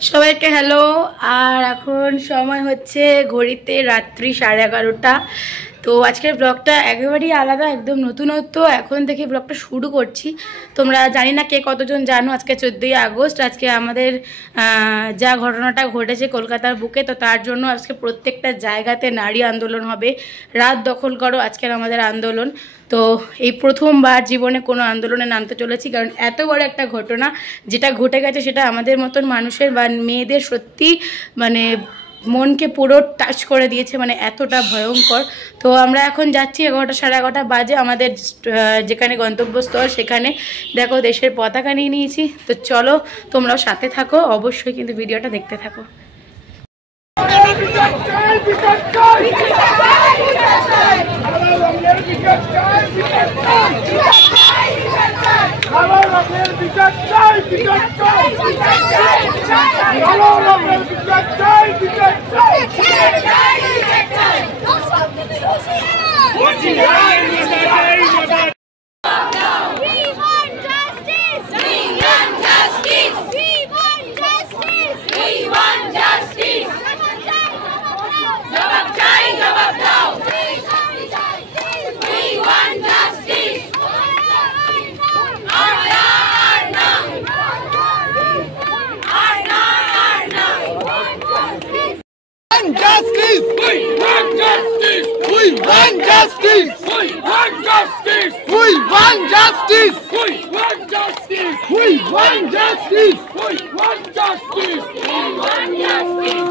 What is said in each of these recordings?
সবাইকে হ্যালো। আর এখন সময় হচ্ছে ঘড়িতে রাত্রি 11:30। তো আজকের ব্লগটা একেবারেই আলাদা, একদম নতুনত্ব। এখন থেকে ব্লগটা শুরু করছি। তোমরা জানি না কে কতজন জানো, আজকে 14ই আগস্ট। আজকে আমাদের যা ঘটনাটা ঘটেছে কলকাতার বুকে, তো তার জন্য আজকে প্রত্যেকটা জায়গাতে নারী আন্দোলন হবে। রাত দখল করো আজকের আমাদের আন্দোলন। তো এই প্রথমবার জীবনে কোনো আন্দোলনে নামতে চলেছি, কারণ এত বড় একটা ঘটনা যেটা ঘটে গেছে সেটা আমাদের মতন মানুষের বা মেয়েদের সত্যি মানে মনকে পুরো টাচ করে দিয়েছে, মানে এতটা ভয়ঙ্কর। তো আমরা এখন যাচ্ছি, 11টা 11:30 বাজে আমাদের যেখানে গন্তব্যস্থল, সেখানে দেখো দেশের পতাকা নিয়ে নিয়েছি। তো চলো তোমরাও সাথে থাকো, অবশ্যই কিন্তু ভিডিওটা দেখতে থাকো। Justice! We want justice! We want justice! We want justice! We want justice! We want justice! We want justice! We want justice! We want justice!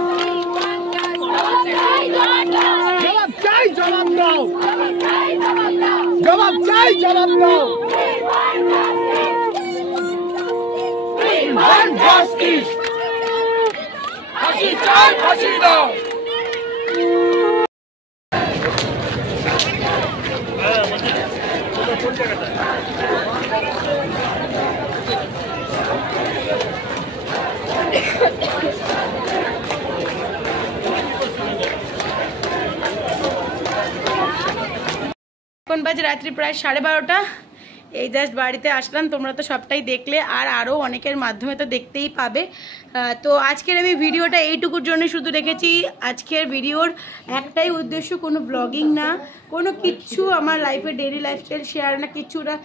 জবাব চাই, জবাব দাও! জবাব চাই, জবাব দাও! We want justice! ফাঁসি চাই, ফাঁসি দাও! এখন বাজে রাত্রি প্রায় 12:30। এই জাস্ট বাড়িতে আসলাম, তোমরা তো সবটাই দেখলে, আর আরও অনেকের মাধ্যমে তো দেখতেই পাবে। তো আজকের আমি ভিডিওটা এইটুকুর জন্য শুধু রেখেছি। আজকের ভিডিওর একটাই উদ্দেশ্য, কোনো ব্লগিং না, কোনো কিচ্ছু আমার লাইফে ডেইলি লাইফস্টাইল শেয়ার না, কিচ্ছুটা।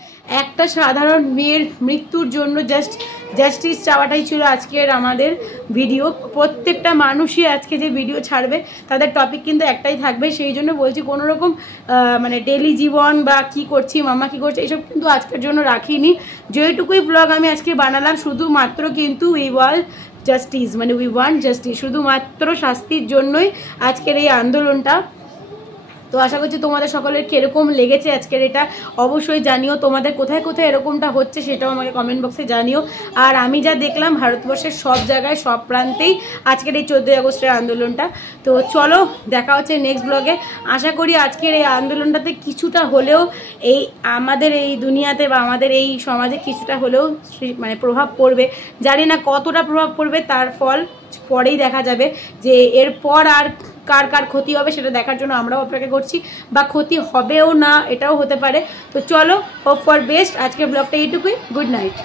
একটা সাধারণ মেয়ের মৃত্যুর জন্য জাস্টিস চাওয়াটাই ছিল আজকের আমাদের ভিডিও। প্রত্যেকটা মানুষই আজকে যে ভিডিও ছাড়বে তাদের টপিক কিন্তু একটাই থাকবে, সেই জন্য বলছি কোনো রকম মানে ডেইলি জীবন বা কি করছি, মামা কি করছে, এইসব কিন্তু আজকের জন্য রাখিনি। যেটুকুই ব্লগ আমি আজকে বানালাম শুধুমাত্র কিন্তু উই ওয়ান্ট জাস্টিস, মানে উই ওয়ান্ট জাস্টিস, শুধুমাত্র শাস্তির জন্যই আজকের এই আন্দোলনটা। তো আশা করছি তোমাদের সকলের কীরকম লেগেছে আজকের এটা অবশ্যই জানিও। তোমাদের কোথায় কোথায় এরকমটা হচ্ছে সেটাও আমাকে কমেন্ট বক্সে জানিও। আর আমি যা দেখলাম ভারতবর্ষের সব জায়গায় সব প্রান্তেই আজকের এই 14ই আগস্টের আন্দোলনটা। তো চলো দেখা হচ্ছে নেক্সট ব্লগে। আশা করি আজকের এই আন্দোলনটাতে কিছুটা হলেও এই আমাদের এই দুনিয়াতে বা আমাদের এই সমাজে কিছুটা হলেও মানে প্রভাব পড়বে। জানি না কতটা প্রভাব পড়বে, তার ফল পরেই দেখা যাবে, যে এরপর আর কার কার ক্ষতি হবে সেটা দেখার জন্য আমরাও অপেক্ষা করছি, বা ক্ষতি হবেও না এটাও হতে পারে। তো চলো, হোপ ফর বেস্ট। আজকের ব্লগটা এইটুকুই। Good night.